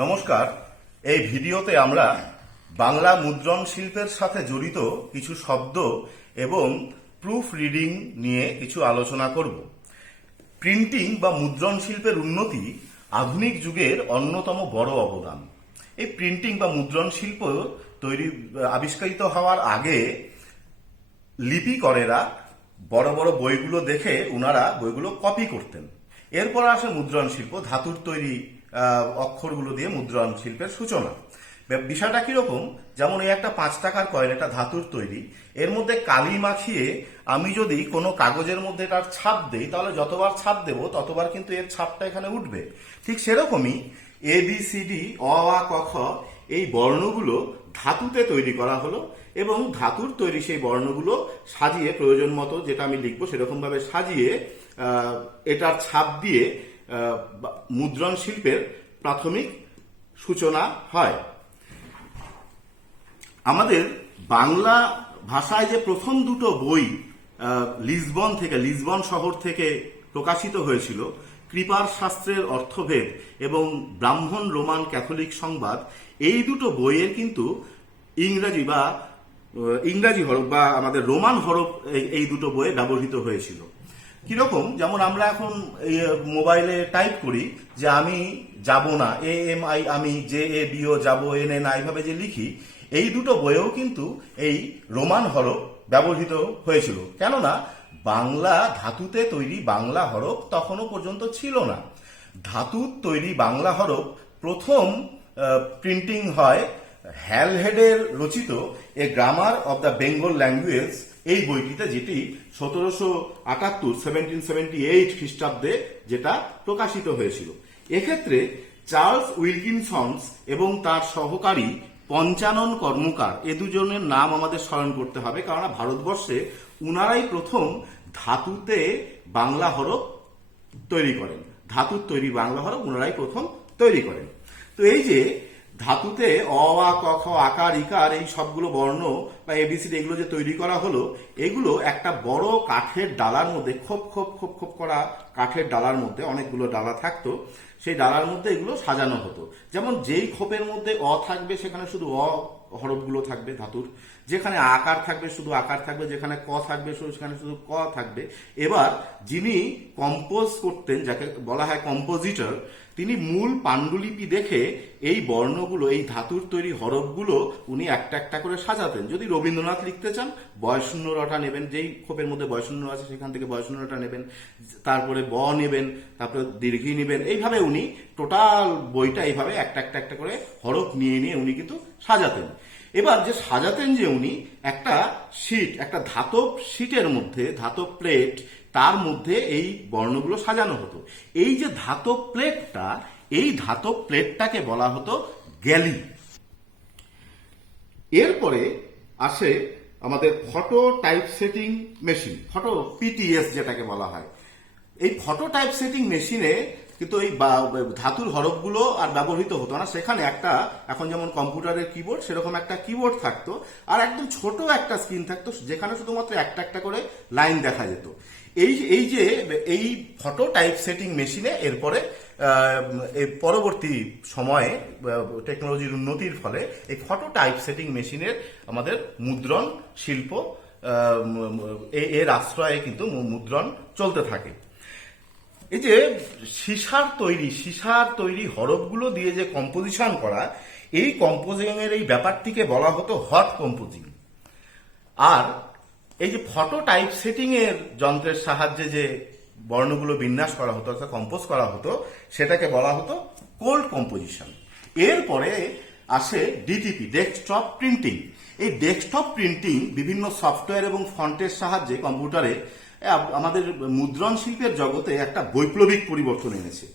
নমস্কার। এই ভিডিওতে আমরা বাংলা মুদ্রণ শিল্পের সাথে জড়িত কিছু শব্দ এবং প্রুফ রিডিং নিয়ে কিছু আলোচনা করব। প্রিন্টিং বা মুদ্রণ শিল্পের উন্নতি আধুনিক যুগের অন্যতম বড় অবদান। এই প্রিন্টিং বা মুদ্রণ শিল্প আবিষ্কৃত হওয়ার আগে লিপিকরেরা বড় বড় বইগুলো দেখে ওনারা বইগুলো কপি করতেন। এরপর আসে মুদ্রণ শিল্প, ধাতুর তৈরি অক্ষরগুলো দিয়ে মুদ্রণ শিল্পের সূচনা। বিষয়টা কিরকম, যেমন এই একটা 5 টাকার কয়েন, এটা ধাতুর তৈরি, এর মধ্যে কালি মাখিয়ে আমি যদি কোনো কাগজের মধ্যে এটার ছাপ দেই, তাহলে যতবার ছাপ দেব ততবার কিন্তু এর ছাপটা এখানে উঠবে। ঠিক সেরকমই ABCD অ আ ক খ এই বর্ণগুলো ধাতুতে তৈরি করা হলো এবং ধাতুর তৈরি সেই বর্ণগুলো সাজিয়ে প্রয়োজন মতো যেটা আমি লিখবো সেরকম ভাবে সাজিয়ে এটার ছাপ দিয়ে মুদ্রণ শিল্পের প্রাথমিক সূচনা হয়। আমাদের বাংলা ভাষায় যে প্রথম দুটো বই লিসবন শহর থেকে প্রকাশিত হয়েছিল, কৃপার শাস্ত্রের অর্থভেদ এবং ব্রাহ্মণ রোমান ক্যাথলিক সংবাদ, এই দুটো বইয়ের কিন্তু ইংরাজি হরফ বা আমাদের রোমান হরফ এই দুটো বইয়ে ব্যবহৃত হয়েছিল। কিরকম, যেমন আমরা এখন মোবাইলে টাইপ করি যে আমি যাব না, AMI আমি, JABO যাবো, NN এইভাবে যে লিখি, এই দুটো বইয়েও কিন্তু এই রোমান হরফ ব্যবহৃত হয়েছিল। কেননা বাংলা ধাতুতে তৈরি বাংলা হরফ তখনও পর্যন্ত ছিল না। ধাতুর তৈরি বাংলা হরফ প্রথম প্রিন্টিং হয় হ্যালহেডের রচিত a grammar of the Bengal language এই বইটিতে, যেটি 1778 খ্রিস্টাব্দে যেটা প্রকাশিত হয়েছিল। এক্ষেত্রে চার্লস উইলকিনসন্স এবং তার সহকারী পঞ্চানন কর্মকার, এ দুজনের নাম আমাদের স্মরণ করতে হবে, কারণ ভারতবর্ষে উনারাই প্রথম ধাতুতে বাংলা হরফ তৈরি করেন। ধাতুর তৈরি বাংলা হরফ উনারাই প্রথম তৈরি করেন। তো এই যে ধাতুতে অ আ ক খ আকার ইকার এই সবগুলো বর্ণ বা ABCD এগুলো যে তৈরি করা হলো, এগুলো একটা বড় কাঠের ডালার মধ্যে খোপ খোপ খোপ খোপ করা কাঠের ডালার মধ্যে অনেকগুলো ডালা থাকতো, সেই ডালার মধ্যে এগুলো সাজানো হতো। যেমন যেই খোপের মধ্যে অ থাকবে সেখানে শুধু অ হরফগুলো থাকবে ধাতুর, যেখানে আকার থাকবে শুধু আকার থাকবে, যেখানে ক থাকবে সেখানে শুধু ক থাকবে। এবার যিনি কম্পোজ করতেন, যাকে বলা হয় কম্পোজিটর, তিনি মূল পাণ্ডুলিপি দেখে এই বর্ণগুলো, এই ধাতুর তৈরি হরফগুলো উনি একটা একটা করে সাজাতেন। যদি রবীন্দ্রনাথ লিখতে চান, বয়শূন্য রটা নেবেন, যেই খোপের মধ্যে বয়শূন্য আছে সেখান থেকে বয়শূন্য রটা নেবেন, তারপরে ব নেবেন, তারপরে দীর্ঘী নেবেন, এইভাবে উনি টোটাল বইটা এইভাবে একটা একটা একটা করে হরফ নিয়ে নিয়ে উনি কিন্তু সাজাতেন। এবার যে সাজাতেন যে উনি একটা শীট, একটা ধাতব শীটের মধ্যে, ধাতব প্লেট, তার মধ্যে এই বর্ণগুলো সাজানো হতো। এই যে ধাতব প্লেটটা, এই ধাতব প্লেটটাকে বলা হতো গ্যালি। এরপরে আসে আমাদের photo type setting machine, photo PTS যেটাকে বলা হয়। এই ফটো টাইপ সেটিং মেশিনে কিন্তু এই ধাতুর হরফগুলো আর ব্যবহৃত হতো না। সেখানে একটা, এখন যেমন কম্পিউটারের কিবোর্ড সেরকম একটা কিবোর্ড থাকতো, আর একদম ছোট একটা স্ক্রিন থাকতো যেখানে শুধুমাত্র একটা একটা করে লাইন দেখা যেত। এই ফটো টাইপ সেটিং মেশিনে এরপরে পরবর্তী সময়ে টেকনোলজির উন্নতির ফলে এই ফটো টাইপ সেটিং মেশিনের আমাদের মুদ্রণ শিল্প এর আশ্রয়ে কিন্তু মুদ্রণ চলতে থাকে। এই যে সীসার তৈরি হরফগুলো দিয়ে যে কম্পোজিশন করা, এই কম্পোজিং এর এই ব্যাপারটিকে বলা হতো হট কম্পোজিং। আর এই যে ফটো টাইপ সেটিং এর যন্ত্রের সাহায্যে যে বর্ণগুলো বিন্যাস করা হতো, অর্থাৎ কম্পোজ করা হতো, সেটাকে বলা হতো কোল্ড কম্পোজিশন। এরপরে আসে DTP, ডেস্কটপ প্রিন্টিং। এই ডেস্কটপ প্রিন্টিং বিভিন্ন সফটওয়্যার এবং ফন্টের সাহায্যে কম্পিউটারে আমাদের মুদ্রণ শিল্পের জগতে একটা বৈপ্লবিক পরিবর্তন এনেছে।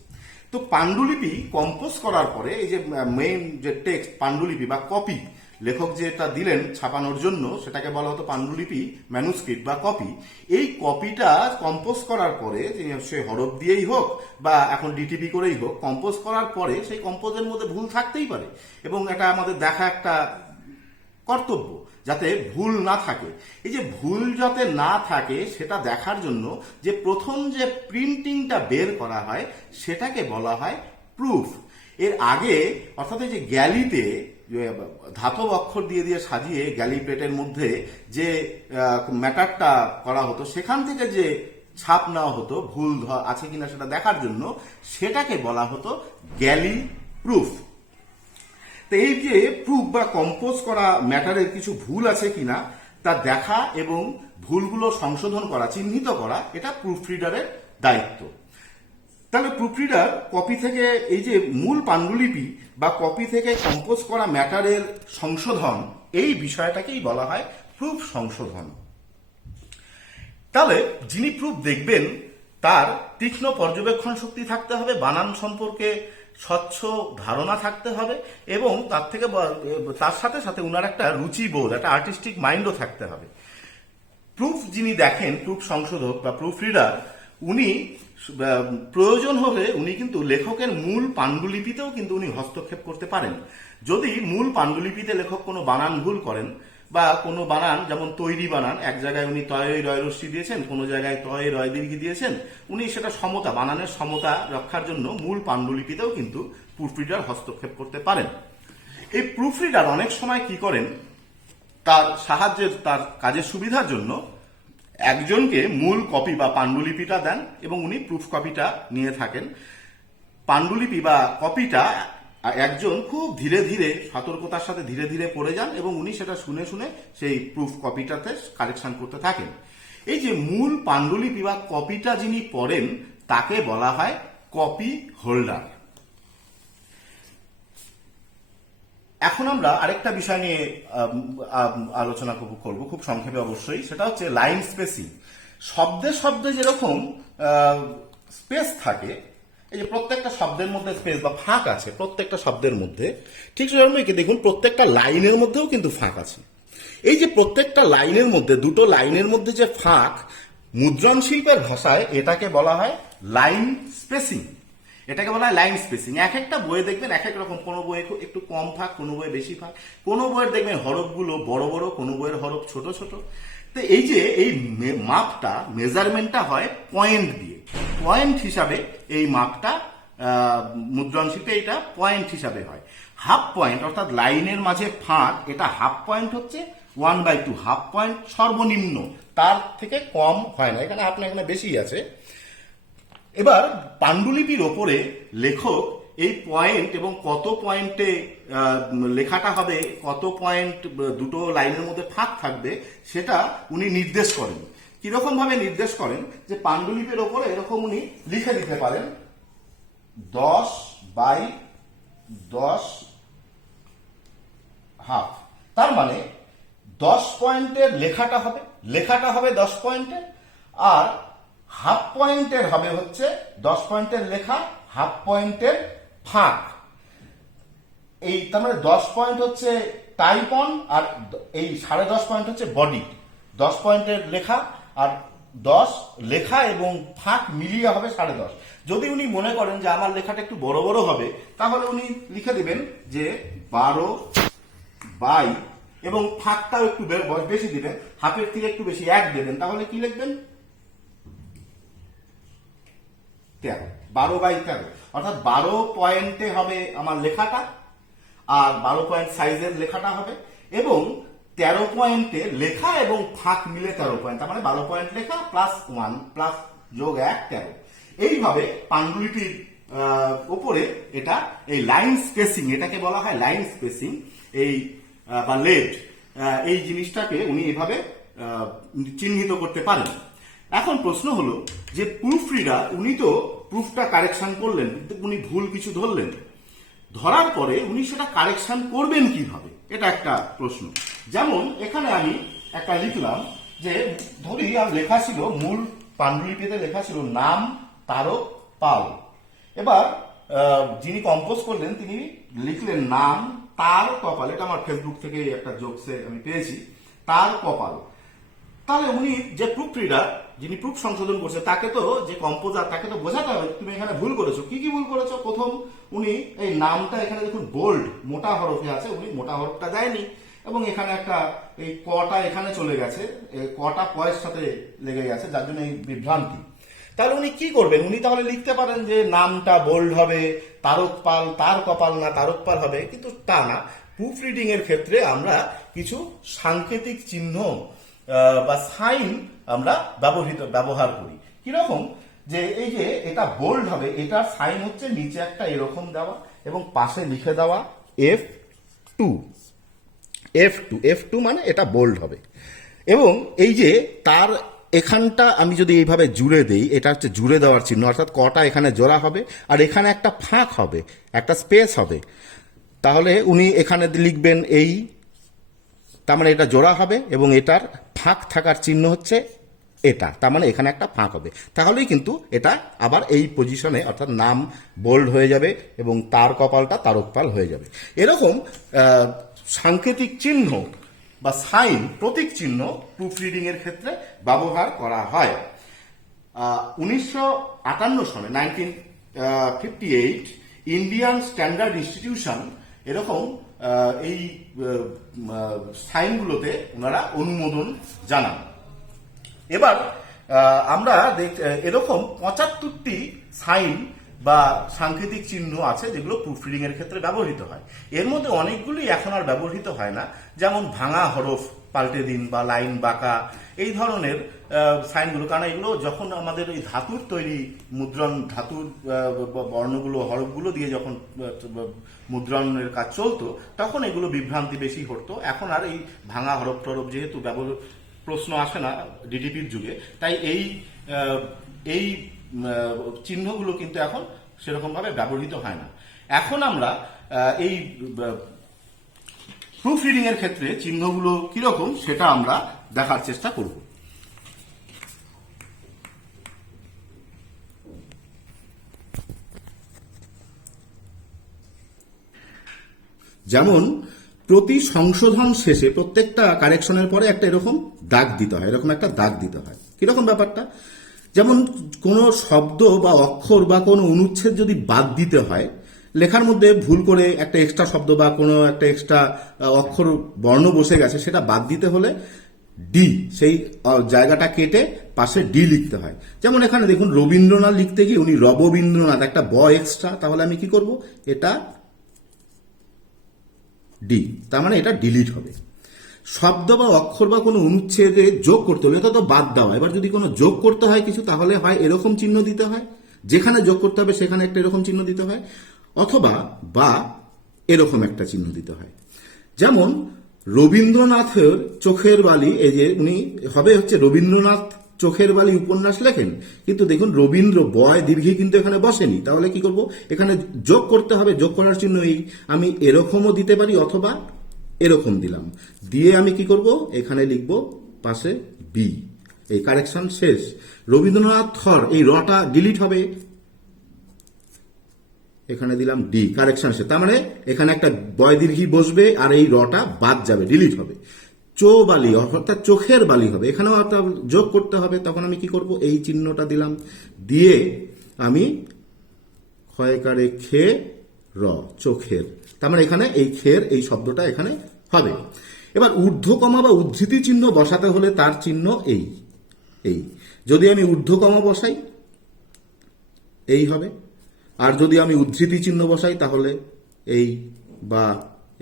তো পাণ্ডুলিপি কম্পোজ করার পরে এই যে মেইন যে টেক্সট পাণ্ডুলিপি বা কপি, লেখক যেটা দিলেন ছাপানোর জন্য, সেটাকে বলা হতো পাণ্ডুলিপি, ম্যানুস্ক্রিপ্ট বা কপি। এই কপিটা কম্পোজ করার পরে, সে হরফ দিয়েই হোক বা এখন DTP করেই হোক, কম্পোজ করার পরে সেই কম্পোজের মধ্যে ভুল থাকতেই পারে, এবং এটা আমাদের দেখা একটা কর্তব্য যাতে ভুল না থাকে। এই যে ভুল যাতে না থাকে সেটা দেখার জন্য যে প্রথম যে প্রিন্টিংটা বের করা হয় সেটাকে বলা হয় প্রুফ। এর আগে অর্থাৎ এই যে গ্যালিতে ধাতব অক্ষর দিয়ে দিয়ে সাজিয়ে গ্যালি প্লেটের মধ্যে যে ম্যাটারটা করা হতো, সেখান থেকে যে ছাপ নেওয়া হতো ভুল আছে কিনা সেটা দেখার জন্য, সেটাকে বলা হতো গ্যালি প্রুফ। তো এই যে প্রুফ বা কম্পোজ করা ম্যাটারের কিছু ভুল আছে কিনা তা দেখা এবং ভুলগুলো সংশোধন করা, চিহ্নিত করা, এটা প্রুফ রিডারের দায়িত্ব। তাহলে প্রুফ রিডার কপি থেকে এই যে মূল পাণ্ডুলিপি বা কপি থেকে কম্পোজ করা ম্যাটারের সংশোধন, এই বিষয়টাকেই বলা হয় প্রুফ সংশোধন। তাহলে যিনি প্রুফ দেখবেন তার তীক্ষ্ণ পর্যবেক্ষণ শক্তি থাকতে হবে, বানান সম্পর্কে স্বচ্ছ ধারণা থাকতে হবে এবং তার সাথে সাথে উনার একটা রুচিবোধ, একটা আর্টিস্টিক মাইন্ডও থাকতে হবে। প্রুফ যিনি দেখেন, প্রুফ সংশোধক বা প্রুফ রিডার, উনি প্রয়োজন হলে উনি কিন্তু লেখকের মূল পাণ্ডুলিপিতেও কিন্তু উনি হস্তক্ষেপ করতে পারেন। যদি মূল পাণ্ডুলিপিতে লেখক কোনো বানান ভুল করেন বা কোনো বানান, যেমন তৈরি বানান, এক জায়গায় উনি তয় রয় রস্যি দিয়েছেন, কোনো জায়গায় তয় রয় দীর্ঘ দিয়েছেন, উনি সেটা সমতা, বানানের সমতা রক্ষার জন্য মূল পাণ্ডুলিপিতেও কিন্তু প্রুফ রিডার হস্তক্ষেপ করতে পারেন। এই প্রুফ রিডার অনেক সময় কি করেন, তার সাহায্যের, তার কাজের সুবিধার জন্য একজনকে মূল কপি বা পাণ্ডুলিপিটা দেন এবং উনি প্রুফ কপিটা নিয়ে থাকেন। পাণ্ডুলিপি বা কপিটা একজন খুব ধীরে ধীরে, সতর্কতার সাথে ধীরে ধীরে পড়ে যান এবং উনি সেটা শুনে শুনে সেই প্রুফ কপিটাতে কারেকশন করতে থাকেন। এই যে মূল পাণ্ডুলিপি বা কপিটা যিনি পড়েন তাকে বলা হয় কপি হোল্ডার। এখন আমরা আরেকটা বিষয় নিয়ে আলোচনা করব, খুব সংক্ষেপে অবশ্যই, সেটা হচ্ছে লাইন স্পেসিং। শব্দে শব্দে যেরকম স্পেস থাকে, এই যে প্রত্যেকটা শব্দের মধ্যে স্পেস বা ফাঁক আছে প্রত্যেকটা শব্দের মধ্যে, ঠিক সেরকমই দেখুন প্রত্যেকটা লাইনের মধ্যেও কিন্তু ফাঁক আছে। এই যে প্রত্যেকটা লাইনের মধ্যে, দুটো লাইনের মধ্যে যে ফাঁক, মুদ্রণ শিল্পের ভাষায় এটাকে বলা হয় লাইন স্পেসিং। এটাকে বলা হয় লাইন স্পেসিং। এক একটা বইয়ে দেখবেন এক এক রকম, কোনো বইয়ে একটু কম ফাঁক, কোনো বইয়ে বেশি ফাঁক, কোনো বইয়ের দেখবেন হরফগুলো বড় বড়, কোনো বইয়ের হরফ ছোট ছোট। তো এই যে এই মাপটা, মেজারমেন্টটা হয় পয়েন্ট দিয়ে। পয়েন্ট হিসাবে এই মাপটা মুদ্রণ শিল্পে এটা পয়েন্ট হিসাবে হয়। হাফ পয়েন্ট অর্থাৎ লাইনের মাঝে ফাঁক, এটা হাফ পয়েন্ট হচ্ছে 1/2, হাফ পয়েন্ট সর্বনিম্ন, তার থেকে কম হয় না, এখানে আপনার এখানে বেশি আছে। এবার পাণ্ডুলিপির ওপরে লেখক এই পয়েন্ট এবং কত পয়েন্টে লেখাটা হবে, কত পয়েন্ট দুটো লাইনের মধ্যে ফাঁক থাকবে, সেটা উনি নির্দেশ করেন। কিরকম ভাবে নির্দেশ করেন, যে পাণ্ডুলিপির ওপরে এরকম উনি লিখে দিতে পারেন 10/10 হাফ, তার মানে 10 পয়েন্টের লেখাটা হবে 10 পয়েন্টের, আর হাফ পয়েন্টের হবে হচ্ছে 10 পয়েন্টের লেখা, হাফ পয়েন্টের ফাঁক। এই তার মানে 10 পয়েন্ট হচ্ছে টাইপ অন, আর এই 10.5 পয়েন্ট হচ্ছে বডি। 10 পয়েন্টের লেখা আর 10 লেখা এবং ফাঁক মিলিয়ে হবে 10.5। যদি উনি মনে করেন যে আমার লেখাটা একটু বড় বড় হবে, তাহলে উনি লিখে দিবেন যে 12 এবং ফাঁকটাও একটু বেশি দিবেন, হাফের থেকে একটু বেশি 1 দেবেন, তাহলে কি লিখবেন 13, 12/13, অর্থাৎ 12 পয়েন্টে হবে আমার লেখাটা, আর 12 পয়েন্ট সাইজের লেখাটা হবে, এবং 13 পয়েন্টে লেখা এবং ফাঁক মিলে 13 পয়েন্ট, তার মানে 12 পয়েন্ট লেখা প্লাস 1 প্লাস যোগ 1 13। এইভাবে পাণ্ডুলিপির উপরে এটা এই লাইন স্পেসিং, এটাকে বলা হয় লাইন স্পেসিং, এই বা লেড, এই জিনিসটাকে উনি এভাবে চিহ্নিত করতে পারেন। এখন প্রশ্ন হলো যে প্রুফ রিডার, উনি তো প্রুফটা কারেকশন করলেন, উনি ভুল কিছু ধরলেন, ধরার পরে উনি সেটা কারেকশন করবেন কিভাবে, এটা একটা প্রশ্ন। যেমন এখানে আমি একটা লিখলাম যে, ধরি লেখা ছিল, মূল পাণ্ডুলিপিতে লেখা ছিল নাম তারক পাল। এবার যিনি কম্পোজ করলেন তিনি লিখলেন নাম তার কপাল, এটা আমার ফেসবুক থেকে একটা জোকসে আমি পেয়েছি, তার কপাল। তাহলে উনি যে প্রুফ রিডার, যিনি প্রুফ সংশোধন করছে, তাকে তো, যে কম্পোজার, তাকে তো বোঝাতে হবে তুমি এখানে ভুল করেছো। কি কি ভুল করেছো? প্রথম, উনি এই নামটা এখানে দেখুন বোল্ড মোটা হরফে আছে, উনি মোটা হরফটা দেয়নি, এবং এখানে একটা এই কটা এখানে চলে গেছে, কটা পয়ের সাথে লেগে গেছে, যার জন্য এই বিভ্রান্তি। তাহলে উনি কি করবেন? উনি তাহলে লিখতে পারেন যে নামটা বোল্ড হবে, তারক পাল, তার কপাল না তারক পাল হবে, কিন্তু তা না। প্রুফ রিডিং এর ক্ষেত্রে আমরা কিছু সাংকেতিক চিহ্ন বা সাইন আমরা ব্যবহার করি। কিরকম, যে এই যে এটা বোল্ড হবে, এটার সাইন হচ্ছে নিচে একটা এরকম দেওয়া এবং পাশে লিখে দেওয়া F2। F2 মানে এটা বোল্ড হবে। এবং এই যে তার এখানটা আমি যদি এইভাবে জুড়ে দেই, এটা হচ্ছে জুড়ে দেওয়ার চিহ্ন, অর্থাৎ কটা এখানে জোড়া হবে আর এখানে একটা ফাঁক হবে, একটা স্পেস হবে। তাহলে উনি এখানে লিখবেন এই, তার মানে এটা জোড়া হবে এবং এটার ফাঁক থাকার চিহ্ন হচ্ছে এটা, তার মানে এখানে একটা ফাঁক হবে। তাহলেই কিন্তু এটা আবার এই পজিশনে, অর্থাৎ নাম বোল্ড হয়ে যাবে এবং তার কপালটা তারকপাল হয়ে যাবে। এরকম সাংকেতিক চিহ্ন বা সাইন, প্রতীক চিহ্ন প্রুফ রিডিং এর ক্ষেত্রে ব্যবহার করা হয়। 1958 সনে 1958 ইন্ডিয়ান স্ট্যান্ডার্ড ইনস্টিটিউশন এরকম এই সাইনগুলোতে ওনারা অনুমোদন জানান। এবার আমরা এরকম 75টি সাইন বা সাংকেতিক চিহ্ন আছে যেগুলো প্রুফ রিডিং এর ক্ষেত্রে ব্যবহৃত হয়। এর মধ্যে অনেকগুলি এখন আর ব্যবহৃত হয় না, যেমন ভাঙা হরফ পাল্টে দিন বা লাইন বাঁকা, এই ধরনের সাইনগুলো। কারণ এগুলো যখন আমাদের এই ধাতুর তৈরি মুদ্রণ, ধাতুর বর্ণগুলো, হরফগুলো দিয়ে যখন মুদ্রণের কাজ চলতো, তখন এগুলো বিভ্রান্তি বেশি হতো। এখন আর এই ভাঙা হরফ টরফ যেহেতু প্রশ্ন আসে না ডিডিপির যুগে, তাই এই চিহ্নগুলো কিন্তু এখন সেরকম ভাবে ব্যবহৃত হয় না। এখন আমরা এই প্রুফ রিডিং এর ক্ষেত্রে চিহ্নগুলো কিরকম সেটা আমরা দেখার চেষ্টা করব। যেমন প্রতি সংশোধন শেষে প্রত্যেকটা কারেকশনের পরে একটা এরকম দাগ দিতে হয়, এরকম একটা দাগ দিতে হয়। কিরকম ব্যাপারটা, যেমন কোনো শব্দ বা অক্ষর বা কোনো অনুচ্ছেদ যদি বাদ দিতে হয়, লেখার মধ্যে ভুল করে একটা এক্সট্রা শব্দ বা কোনো একটা এক্সট্রা অক্ষর বর্ণ বসে গেছে, সেটা বাদ দিতে হলে ডি, সেই জায়গাটা কেটে পাশে ডি লিখতে হয়। যেমন এখানে দেখুন রবীন্দ্রনাথ লিখতে গিয়ে উনি রবীন্দ্রনাথ, একটা ব এক্সট্রা, তাহলে আমি কি করব, এটা ডি, তার মানে এটা ডিলিট হবে। শব্দ বা অক্ষর বা কোনো অনুচ্ছেদে যোগ করতে হলে, এটা তো বাদ দেওয়া। এবার যদি কোনো যোগ করতে হয় কিছু, তাহলে হয় এরকম চিহ্ন দিতে হয়, যেখানে যোগ করতে হবে সেখানে একটা এরকম চিহ্ন দিতে হয়, অথবা বা এরকম একটা চিহ্ন দিতে হয়। যেমন রবীন্দ্রনাথের চোখের বালি, এই যে উনি হবে হচ্ছে রবীন্দ্রনাথ চোখের বালি উপন্যাস লেখেন, কিন্তু দেখুন রবীন্দ্র বয় দীর্ঘে কিন্তু এখানে বসেনি। তাহলে কি করব, এখানে যোগ করতে হবে, যোগ করার চিহ্ন এই, আমি এরকমও দিতে পারি অথবা এরকম দিলাম, দিয়ে আমি কি করব, এখানে লিখব পাশে বি, এই কারেকশন শেষ। রবীন্দ্রনাথ থর, এই রটা ডিলিট হবে, এখানে দিলাম ডি, কারেকশন শেষ। তার মানে এখানে একটা বয় দীর্ঘী বসবে আর এই রটা বাদ যাবে, ডিলিট হবে। চো বালি অর্থাৎ চোখের বালি হবে, এখানেও আপনার যোগ করতে হবে, তখন আমি কি করব, এই চিহ্নটা দিলাম, দিয়ে আমি ক্ষয়কারে খে র, চোখের, তার মানে এখানে এই খের, এই শব্দটা এখানে হবে। এবার ঊর্ধ্বকমা বা উদ্ধৃতি চিহ্ন বসাতে হলে তার চিহ্ন এই, এই যদি আমি ঊর্ধ্বকমা বসাই এই হবে, আর যদি আমি উদ্ধৃতি চিহ্ন বসাই তাহলে এই বা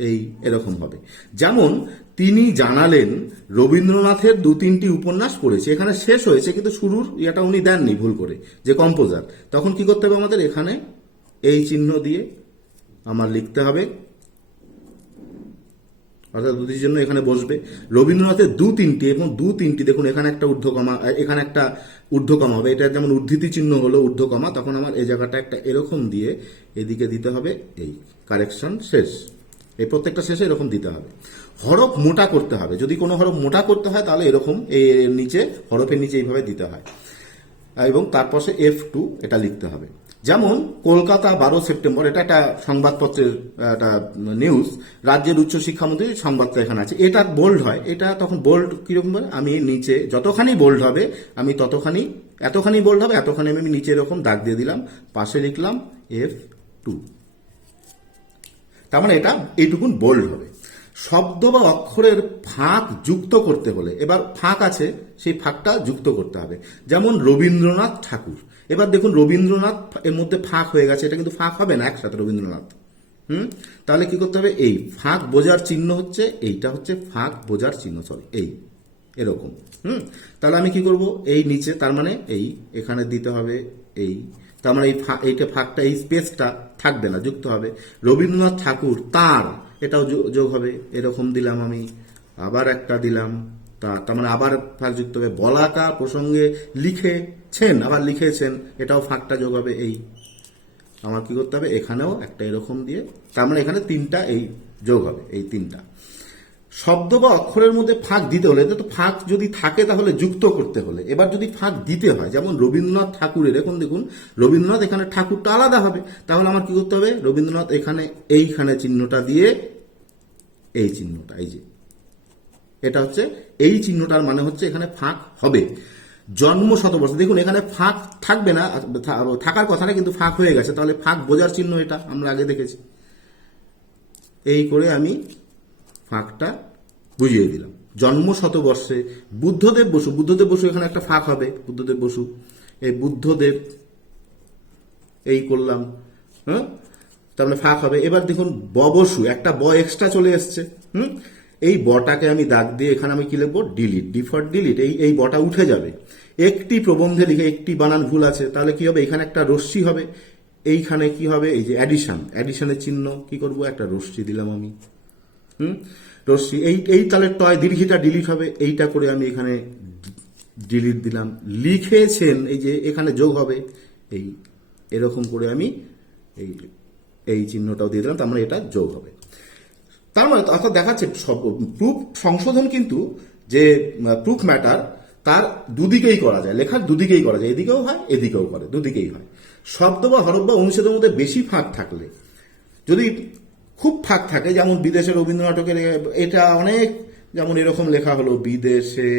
এই এরকম হবে। যেমন তিনি জানালেন রবীন্দ্রনাথের 2-3টি উপন্যাস পড়েছে, এখানে শেষ হয়েছে কিন্তু শুরুর ইয়েটা উনি দেননি ভুল করে, যে কম্পোজার, তখন কি করতে হবে আমাদের, এখানে এই চিহ্ন দিয়ে আমার লিখতে হবে, অর্থাৎ দুটির জন্য এখানে বসবে। রবীন্দ্রনাথের 2-3টি এবং 2-3টি, দেখুন এখানে একটা ঊর্ধ্বকমা, এখানে একটা ঊর্ধ্বকমা হবে, এটা যেমন উদ্ধৃতি চিহ্ন হলো ঊর্ধ্বকমা, তখন আমার এই জায়গাটা একটা এরকম দিয়ে এদিকে দিতে হবে, এই কারেকশন শেষ, এই প্রত্যেকটা শেষে এরকম দিতে হবে। হরফ মোটা করতে হবে, যদি কোনো হরফ মোটা করতে হয় তাহলে এরকম এর নিচে, হরফের নিচে এইভাবে দিতে হয়, এবং তারপর F2 এটা লিখতে হবে। যেমন কলকাতা 12 সেপ্টেম্বর, এটা একটা সংবাদপত্রের একটা নিউজ, রাজ্যের উচ্চশিক্ষামন্ত্রী সংবাদটা এখানে আছে, এটা বোল্ড হয়, এটা তখন বোল্ড কিরকম, আমি নিচে যতখানি বোল্ড হবে আমি ততখানি, এতখানি বোল্ড হবে এতখানি আমি নিচে এরকম দাগ দিয়ে দিলাম, পাশে লিখলাম F2, তার মানে এটা এইটুকুন বোল্ড হবে। শব্দ বা অক্ষরের ফাঁক যুক্ত করতে হলে, এবার ফাঁক আছে সেই ফাঁকটা যুক্ত করতে হবে। যেমন রবীন্দ্রনাথ ঠাকুর, এবার দেখুন রবীন্দ্রনাথ এর মধ্যে ফাঁক হয়ে গেছে, এটা কিন্তু ফাঁক হবে না একসাথে রবীন্দ্রনাথ। তাহলে কি করতে হবে, এই ফাঁক বোঝার চিহ্ন হচ্ছে, এইটা হচ্ছে ফাঁক বোঝার চিহ্ন, সরি এই এরকম। তাহলে আমি কি করব, এই নিচে তার মানে এই এখানে দিতে হবে এই, তার মানে এইটা ফাঁকটা এই স্পেসটা থাকবে না, যুক্ত হবে রবীন্দ্রনাথ ঠাকুর তার, এটাও যোগ হবে, এরকম দিলাম আমি, আবার একটা দিলাম তার মানে আবার ফাঁক যুক্ত হবে, বলাকা প্রসঙ্গে লিখেছেন, আবার লিখেছেন, এটাও ফাঁকটা যোগ হবে এই। আমার কি করতে হবে, এখানেও একটা এরকম দিয়ে, তার মানে এখানে তিনটা এই যোগ হবে, এই তিনটা। শব্দ বা অক্ষরের মধ্যে ফাঁক দিতে হলে, তো ফাঁক যদি থাকে তাহলে যুক্ত করতে হলে, এবার যদি ফাঁক দিতে হয়, যেমন রবীন্দ্রনাথ ঠাকুরের, এখন দেখুন রবীন্দ্রনাথ এখানে ঠাকুরটা আলাদা হবে, তাহলে আমার কি করতে হবে, রবীন্দ্রনাথ এখানে এইখানে চিহ্নটা দিয়ে এই চিহ্নটা, এই যে এটা হচ্ছে এই চিহ্নটার মানে হচ্ছে এখানে ফাঁক হবে। জন্ম শতবর্ষ, দেখুন এখানে ফাঁক থাকবে না, থাকার কথা না, কিন্তু ফাঁক হয়ে গেছে, তাহলে ফাঁক বোঝার চিহ্ন এটা আমরা আগে দেখেছি। এই করে আমি ফাঁকটা বুঝিয়ে দিলাম। জন্ম শতবর্ষে বুদ্ধদেব বসু, বুদ্ধদেব বসু এখানে একটা ফাঁক হবে, বুদ্ধদেব বসু, এই বুদ্ধদেব এই করলাম, তার মানে ফাঁক হবে। এবার দেখুন বসু, একটা ব এক্সট্রা চলে এসছে, এই বটাকে আমি দাগ দিয়ে এখানে আমি কি লিখবো, ডিলিট, ডিফল্ট ডিলিট, এই বটা উঠে যাবে। একটি প্রবন্ধে লিখে একটি বানান ভুল আছে, তাহলে কি হবে, এখানে একটা রশ্মি হবে, এইখানে কি হবে, এই যে অ্যাডিশনের চিহ্ন, কি করব, একটা রশ্মি দিলাম আমি, রশ্মি, এই তাহলে টয় দীর্ঘিটা ডিলিট হবে, এইটা করে আমি এখানে ডিলিট দিলাম। লিখেছেন, এই যে এখানে যোগ হবে, এই এরকম করে আমি এই চিহ্নটাও দিয়ে দিলাম, তার মানে এটা যোগ হবে। তার মানে অর্থাৎ দেখাচ্ছে প্রুফ সংশোধন কিন্তু, যে প্রুফ ম্যাটার তার দুদিকেই করা যায়, লেখার দুদিকেই করা যায়, এদিকেও হয় এদিকেও করে, দুদিকেই হয়। শব্দ বা হরফ বা অনুচ্ছেদের মধ্যে বেশি ফাঁক থাকলে, যদি খুব ফাঁক থাকে, যেমন বিদেশে রবীন্দ্র নাটকের এটা অনেক, যেমন এরকম লেখা হলো বিদেশে,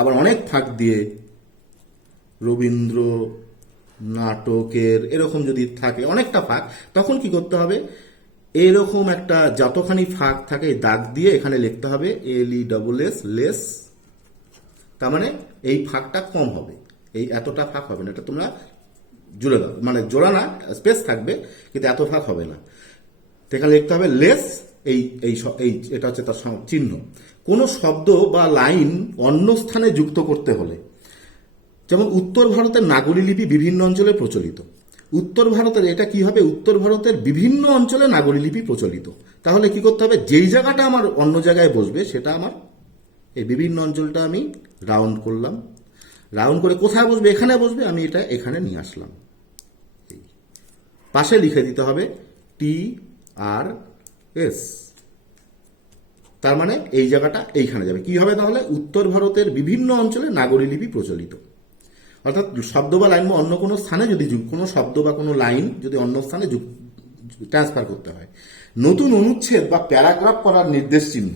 আবার অনেক ফাঁক দিয়ে রবীন্দ্র নাটকের, এরকম যদি থাকে অনেকটা ফাঁক, তখন কি করতে হবে, এরকম একটা যতখানি ফাঁক থাকে দাগ দিয়ে এখানে লিখতে হবে LESS লেস, তার মানে এই ফাঁকটা কম হবে, এই এতটা ফাঁক হবে না, এটা তোমরা জুড়ে দাও, মানে জোড়া না, স্পেস থাকবে কিন্তু এত ফাঁক হবে না, এখানে লিখতে হবে লেস, এই এটা হচ্ছে তার চিহ্ন। কোনো শব্দ বা লাইন অন্য স্থানে যুক্ত করতে হলে, যেমন উত্তর ভারতের নাগরী লিপি বিভিন্ন অঞ্চলে প্রচলিত, উত্তর ভারতের এটা কি হবে, উত্তর ভারতের বিভিন্ন অঞ্চলে নাগরী লিপি প্রচলিত, তাহলে কি করতে হবে, যেই জায়গাটা আমার অন্য জায়গায় বসবে সেটা আমার এই বিভিন্ন অঞ্চলটা আমি রাউন্ড করলাম, রাউন্ড করে কোথায় বসবে, এখানে বসবে, আমি এটা এখানে নিয়ে আসলাম, পাশে লিখে দিতে হবে TRS, তার মানে এই জায়গাটা এইখানে যাবে, কি হবে তাহলে, উত্তর ভারতের বিভিন্ন অঞ্চলে নাগরী লিপি প্রচলিত। অর্থাৎ শব্দ বা লাইন বা অন্য কোনো স্থানে যদি কোনো শব্দ বা কোনো লাইন যদি অন্য স্থানে ট্রান্সফার করতে হয়। নতুন অনুচ্ছেদ বা প্যারাগ্রাফ করার নির্দেশ চিহ্ন,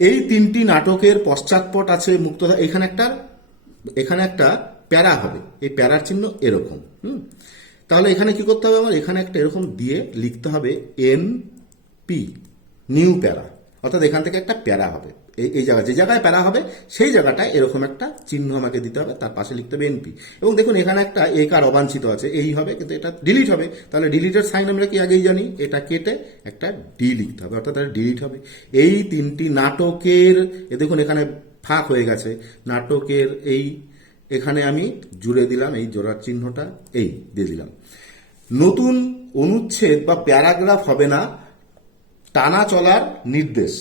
এই তিনটি নাটকের পশ্চাৎপট আছে মুক্তধারা, এখানে একটা প্যারা হবে, এই প্যারার চিহ্ন এরকম, তাহলে এখানে কি করতে হবে, আমার এখানে একটা এরকম দিয়ে লিখতে হবে NP, নিউ প্যারা, অর্থাৎ এখান থেকে একটা প্যারা হবে, এই জায়গায় যে জায়গায় প্যারা হবে সেই জায়গাটায় এরকম একটা চিহ্ন আমাকে দিতে হবে, তার পাশে লিখতে হবে NP। এবং দেখুন এখানে একটা একার অবাঞ্ছিত আছে, এই হবে, কিন্তু এটা ডিলিট হবে, তাহলে ডিলিটের সাইন আমরা কি আগেই জানি, এটা কেটে একটা ডি লিখতে হবে, অর্থাৎ এটা ডিলিট হবে। এই তিনটি নাটকের, দেখুন এখানে ফাঁক হয়ে গেছে, নাটকের এই এখানে আমি জুড়ে দিলাম, এই জোড়ার চিহ্নটা এই দিয়ে দিলাম। নতুন অনুচ্ছেদ বা প্যারাগ্রাফ হবে না, টানা চলার নির্দেশ,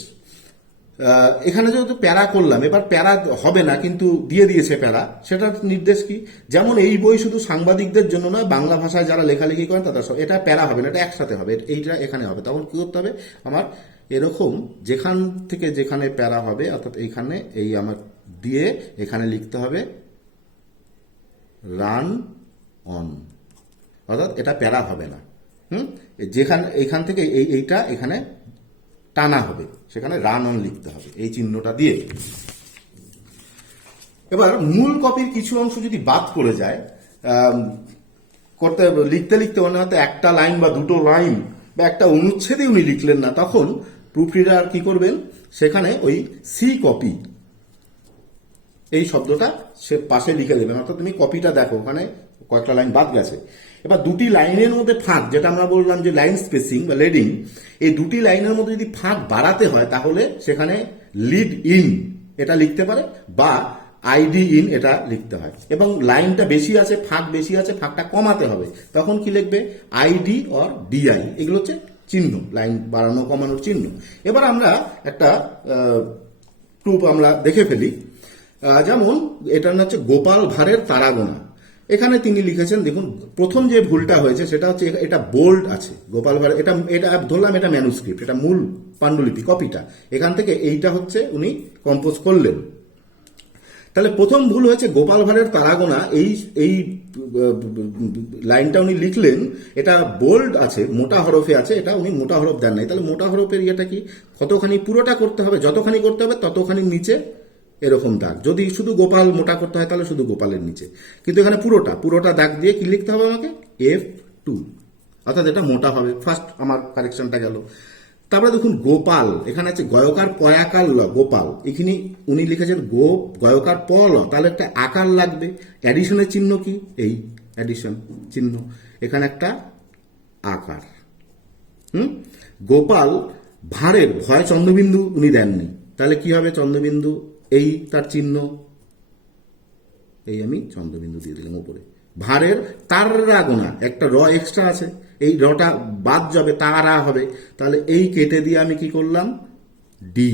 এখানে যেহেতু প্যারা করলাম, এবার প্যারা হবে না কিন্তু দিয়ে দিয়েছে প্যারা, সেটার নির্দেশ কি, যেমন এই বই শুধু সাংবাদিকদের জন্য নয়, বাংলা ভাষায় যারা লেখালেখি করেন তাদের সব, এটা প্যারা হবে না, এটা একসাথে হবে, এইটা এখানে হবে, তখন কি করতে হবে, আমার এরকম যেখান থেকে যেখানে প্যারা হবে, অর্থাৎ এইখানে এই আমার দিয়ে এখানে লিখতে হবে রান অন, অর্থাৎ এটা প্যারা হবে না, এইখান থেকে এইটা এখানে টানা হবে, সেখানে রান অন লিখতে হবে এই চিহ্নটা দিয়ে। এবার মূল কপির কিছু অংশ যদি বাদ পড়ে যায়, লিখতে লিখতে মনে হয়তো একটা লাইন বা দুটো লাইন বা একটা অনুচ্ছেদে উনি লিখলেন না, তখন প্রুফ রিডার কি করবেন, সেখানে ওই সি কপি এই শব্দটা সে পাশে লিখে দেবেন, অর্থাৎ তুমি কপিটা দেখো, ওখানে কয়েকটা লাইন বাদ গেছে। এবার দুটি লাইনের মধ্যে ফাঁক, যেটা আমরা বললাম যে লাইন স্পেসিং বা লেডিং, এই দুটি লাইনের মধ্যে যদি ফাঁক বাড়াতে হয় তাহলে সেখানে লিড ইন এটা লিখতে পারে বা আইডি ইন এটা লিখতে হয়। এবং লাইনটা বেশি আছে, ফাঁক বেশি আছে, ফাঁকটা কমাতে হবে, তখন কি লিখবে? ID or DI. এগুলো হচ্ছে চিহ্ন, লাইন বাড়ানো কমানোর চিহ্ন। এবার আমরা একটা প্রুফ আমরা দেখে ফেলি। যেমন এটা হচ্ছে গোপাল ভাঁড়ের তারাগোনা। এখানে তিনি লিখেছেন, দেখুন প্রথম যে ভুলটা হয়েছে সেটা হচ্ছে এটা বোল্ড আছে গোপাল ভাঁড়, এটা এটা ধরলাম এটা ম্যানুস্ক্রিপ্ট, এটা মূল পাণ্ডুলিপি কপিটা, এখান থেকে এইটা হচ্ছে উনি কম্পোজ করলেন। তাহলে প্রথম ভুল হয়েছে গোপাল ভাঁড়ের তারাগোনা, এই এই লাইনটা উনি লিখলেন, এটা বোল্ড আছে, মোটা হরফে আছে, এটা উনি মোটা হরফ দেন নাই। তাহলে মোটা হরফের ইয়েটা কি, কতখানি পুরোটা করতে হবে, যতখানি করতে হবে ততখানি নিচে এরকম দাগ। যদি শুধু গোপাল মোটা করতে হয় তাহলে শুধু গোপালের নিচে, কিন্তু এখানে পুরোটা দাগ দিয়ে কি লিখতে হবে আমাকে? F2, অর্থাৎ এটা মোটা হবে। ফার্স্ট আমার কারেকশনটা গেল। তারপরে দেখুন গোপাল, এখানে আছে গয়কার পয়াকার ল, গোপাল, এখানে উনি লিখেছেন গয়কার প ল, তাহলে একটা আকার লাগবে। অ্যাডিশনের চিহ্ন কি? এই অ্যাডিশন চিহ্ন, এখানে একটা আকার। গোপাল ভাঁড়ের ভয় চন্দ্রবিন্দু উনি দেননি, তাহলে কি হবে? চন্দ্রবিন্দু এই তার চিহ্ন, এই আমি চন্দ্রবিন্দু দিয়ে দিলাম উপরে। ভাঁড়ের তারাগোনা, একটা র এক্সট্রা আছে, এই রটা বাদ যাবে, তারা হবে, তাহলে এই কেটে দিয়ে আমি কি করলাম? D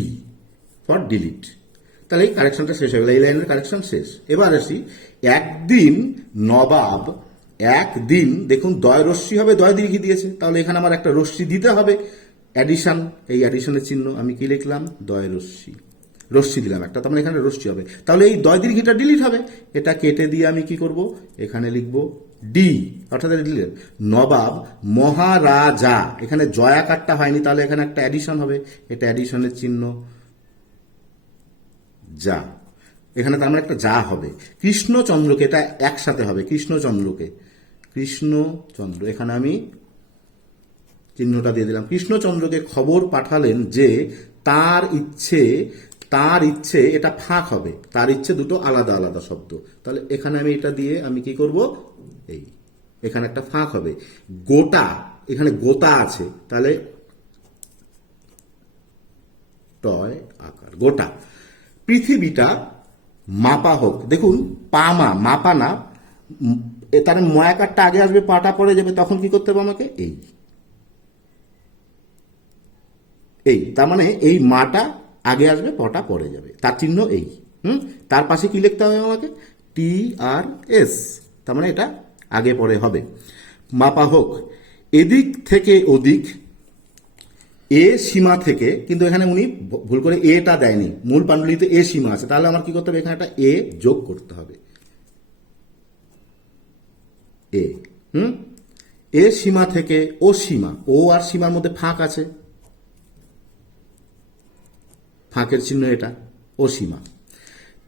for delete. তাহলে এই কারেকশনটা শেষ হয়ে গেল, এই লাইনের কারেকশন শেষ। এবার আসি একদিন নবাব, একদিন, দেখুন দয় রশ্মি হবে, দয় দীর্ঘি দিয়েছে, তাহলে এখানে আমার একটা রশ্মি দিতে হবে, অ্যাডিশন, এই অ্যাডিশনের চিহ্ন আমি কি লিখলাম? দয় রশ্মি দিলাম একটা, তার মানে এখানে রশ্মি হবে, তাহলে এই দয় দীর্ঘিটা ডিলিট হবে। এটা কেটে দিয়ে আমি কি করব? এখানে লিখব ডি, অর্থাৎ ডিলিট। নবাব মহারাজা, এখানে জয়াকারটা হয়নি, তাহলে এখানে একটা অ্যাডিশন হবে, এটা অ্যাডিশনের চিহ্ন যা, এখানে তার মানে একটা যা হবে। কৃষ্ণচন্দ্রকে, এটা একসাথে হবে, কৃষ্ণচন্দ্র, এখানে আমি চিহ্নটা দিয়ে দিলাম। কৃষ্ণচন্দ্রকে খবর পাঠালেন যে তার ইচ্ছে, এটা ফাঁক হবে, তার ইচ্ছে দুটো আলাদা আলাদা শব্দ, তাহলে এখানে আমি এটা দিয়ে আমি কি করব? এই এখানে একটা ফাঁক হবে। গোটা, এখানে গোতা আছে, তাহলে টয় আকার, গোটা। পৃথিবীটা মাপা হোক, দেখুন মাপা না, তার ময়াকারটা আগে আসবে, পাটা পরে যাবে, তখন কি করতে হবে আমাকে? এই তার মানে এই মাটা আগে আসবে, পটা পরে যাবে, তার চিহ্ন এই। তার পাশে কি লিখতে হবে আমাকে? TRS, তার মানে এটা আগে পরে হবে। মাপা হোক এদিক থেকে ওদিক, এ সীমা থেকে, কিন্তু এখানে উনি ভুল করে এটা দেয়নি, মূল পাণ্ডুলিপিতে এ সীমা আছে, তাহলে আমার কি করতে হবে? এখানে একটা এ যোগ করতে হবে, এ সীমা থেকে ও সীমা, ও আর সীমার মধ্যে ফাঁক আছে, ফাঁকের চিহ্ন এটা, ও সীমা।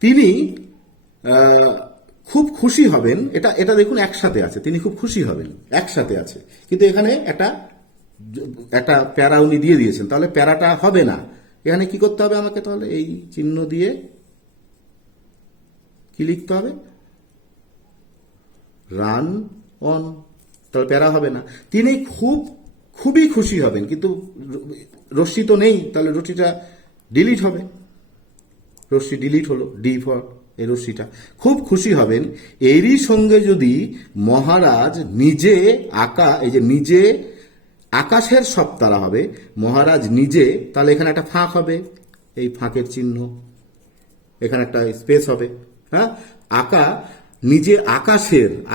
তিনি খুব খুশি হবেন, এটা দেখুন একসাথে আছে, তিনি খুব খুশি হবেন একসাথে আছে, কিন্তু এখানে একটা প্যারা উনি দিয়ে দিয়েছেন, তাহলে প্যারাটা হবে না, এখানে কি করতে হবে আমাকে? তাহলে এই চিহ্ন দিয়ে কি লিখতে হবে? রান অন, তাহলে প্যারা হবে না। তিনি খুবই খুশি হবেন, কিন্তু রশ্মি তো নেই, তাহলে রশ্মিটা ডিলিট হবে, রশ্মি ডিলিট হলো, ডি ফর এই রশ্মিটা। খুব খুশি হবেন, এরই সঙ্গে যদি মহারাজ নিজে এই যে নিজে আকাশের সব তারা হবে, মহারাজ নিজে, তাহলে এখানে একটা ফাঁক হবে, এই ফাঁকের চিহ্ন, এখানে একটা স্পেস হবে। হ্যাঁ, নিজের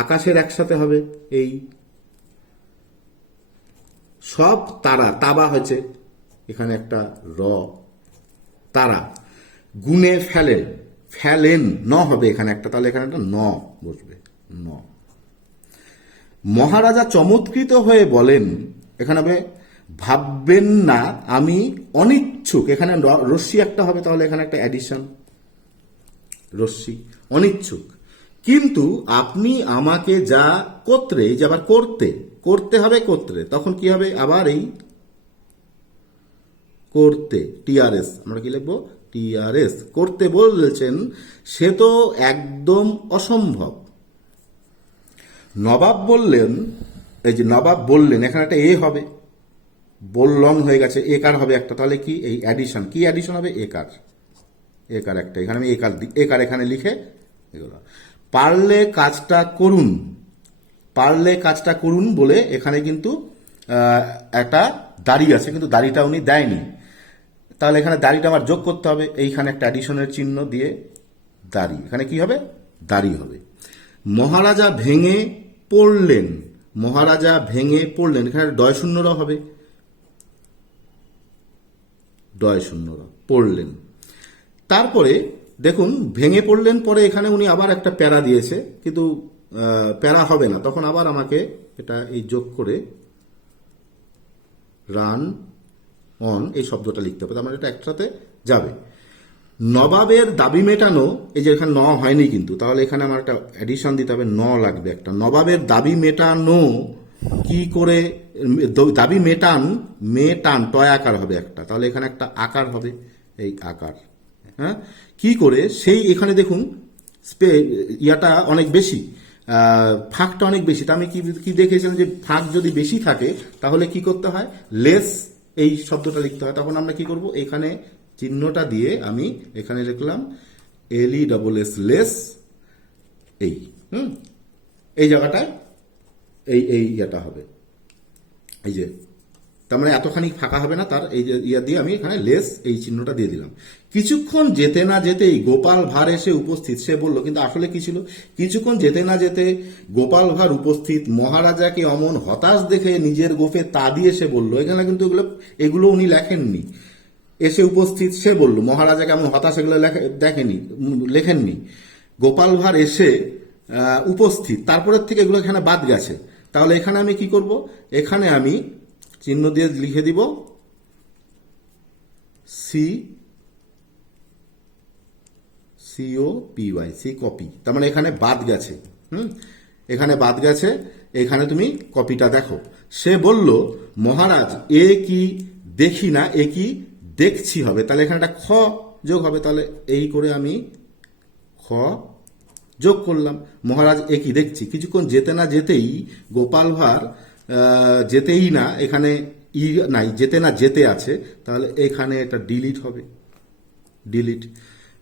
আকাশের একসাথে হবে, এই সব তারা, তাবা হয়েছে, এখানে একটা র, তারা। গুনে ফেলেন ন হবে এখানে একটা, তাহলে এখানে একটা ন বসবে, ন। মহারাজা চমৎকৃত হয়ে বলেন, এখানে হবে ভাববেন না আমি অনিচ্ছুক, এখানে রশ্মি একটা হবে, তাহলে এখানে একটা অ্যাডিশন, রশ্মি, অনিচ্ছুক। কিন্তু আপনি আমাকে যা যে আবার করতে হবে, তখন কি হবে? আবার এই করতে, TRS আমরা কি লিখবো? TRS করতে বলছেন, সে তো একদম অসম্ভব। নবাব বললেন, এই যে নবাব বললেন, এখানে একটা এ হবে, বললং হয়ে গেছে, একার হবে একটা, তাহলে কি এই অ্যাডিশন, কি অ্যাডিশন হবে, একার, একার একটা, এখানে আমি একার এখানে লিখে এগুলো। পারলে কাজটা করুন, পারলে কাজটা করুন বলে এখানে কিন্তু একটা দাড়ি আছে, কিন্তু দাড়িটা উনি দেয়নি, তাহলে এখানে দাড়িটা আমার যোগ করতে হবে, এইখানে একটা অ্যাডিশনের চিহ্ন দিয়ে দাড়ি, এখানে কি হবে, দাড়ি হবে। মহারাজা ভেঙে পড়লেন, মহারাজা ভেঙে পড়লেন, এখানে ডয় শূন্যরা হবে, ডয় শূন্যরা, পড়লেন। তারপরে দেখুন ভেঙে পড়লেন, পরে এখানে উনি আবার একটা প্যারা দিয়েছে, কিন্তু প্যারা হবে না, তখন আবার আমাকে এটা এই যোগ করে রান অন এই শব্দটা লিখতে হবে, তার মানে এটা একসাথে যাবে। নবাবের দাবি মেটানো, এই যে এখানে ন হয়নি কিন্তু, তাহলে এখানে আমার একটা অ্যাডিশন দিতে হবে, ন লাগবে একটা। নবাবের দাবি মেটানো কি করে, দাবি মেটান, মেটান টয় আকার হবে একটা, তাহলে এখানে একটা আকার হবে, এই আকার, হ্যাঁ, কি করে, সেই এখানে দেখুন ইয়াটা অনেক বেশি, ফাঁকটা অনেক বেশি, তা আমি কি দেখেছিলাম যে ফাঁক যদি বেশি থাকে তাহলে কি করতে হয়, লেস এই শব্দটা লিখতে হয়। তখন আমরা কি করব, এখানে চিহ্নটা দিয়ে আমি এখানে লিখলাম LESS লেস, এই এই জায়গাটায় এই ইয়াটা হবে, এই যে, তার মানে এতখানি ফাঁকা হবে না, তার এই যে ইয়া দিয়ে আমি এখানে লেস এই চিহ্নটা দিয়ে দিলাম। কিছুক্ষণ যেতে না যেতেই গোপাল ভাঁড় এসে উপস্থিত, সে বলল, কিন্তু আসলে কি ছিল, কিছুক্ষণ যেতে না যেতে গোপাল ভাঁড় উপস্থিত, মহারাজাকে অমন হতাশ দেখে নিজের গোফে তা দিয়ে সে বলল, এখানে কিন্তু এগুলো উনি লেখেননি, এসে উপস্থিত সে বলল, মহারাজাকে এমন হতাশ, এগুলো লেখেননি। গোপাল ভাঁড় এসে উপস্থিত, তারপরের থেকে এগুলো এখানে বাদ গেছে, তাহলে এখানে আমি কি করব, এখানে আমি চিহ্ন দিয়ে লিখে দিব COPY, সি কপি, তার মানে এখানে বাদ গেছে, এখানে বাদ গেছে, এখানে তুমি কপিটা দেখো। সে বলল, মহারাজ এ কি দেখি না, এ কি দেখছি হবে, তাহলে এখানে একটা খ যোগ হবে, তাহলে এই করে আমি খ যোগ করলাম। মহারাজ এ কি দেখছি, কিছুক্ষণ যেতে না যেতেই গোপাল ভাঁড়, যেতেই না, এখানে ই নাই, যেতে না যেতে আছে, তাহলে এখানে একটা ডিলিট হবে, ডিলিট।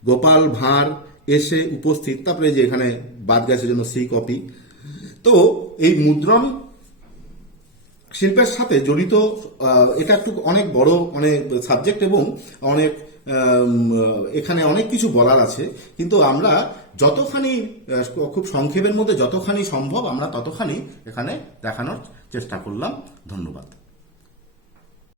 গোপাল ভাঁড় এসে উপস্থিত, তারপরে যে এখানে বাদ গেছে জন্য সি কপি। তো এই মুদ্রণ শিল্পের সাথে জড়িত, এটা একটু অনেক বড় অনেক সাবজেক্ট এবং অনেক এখানে অনেক কিছু বলার আছে, কিন্তু আমরা যতখানি খুব সংক্ষেপের মধ্যে যতখানি সম্ভব আমরা ততখানি এখানে দেখানোর চেষ্টা করলাম। ধন্যবাদ।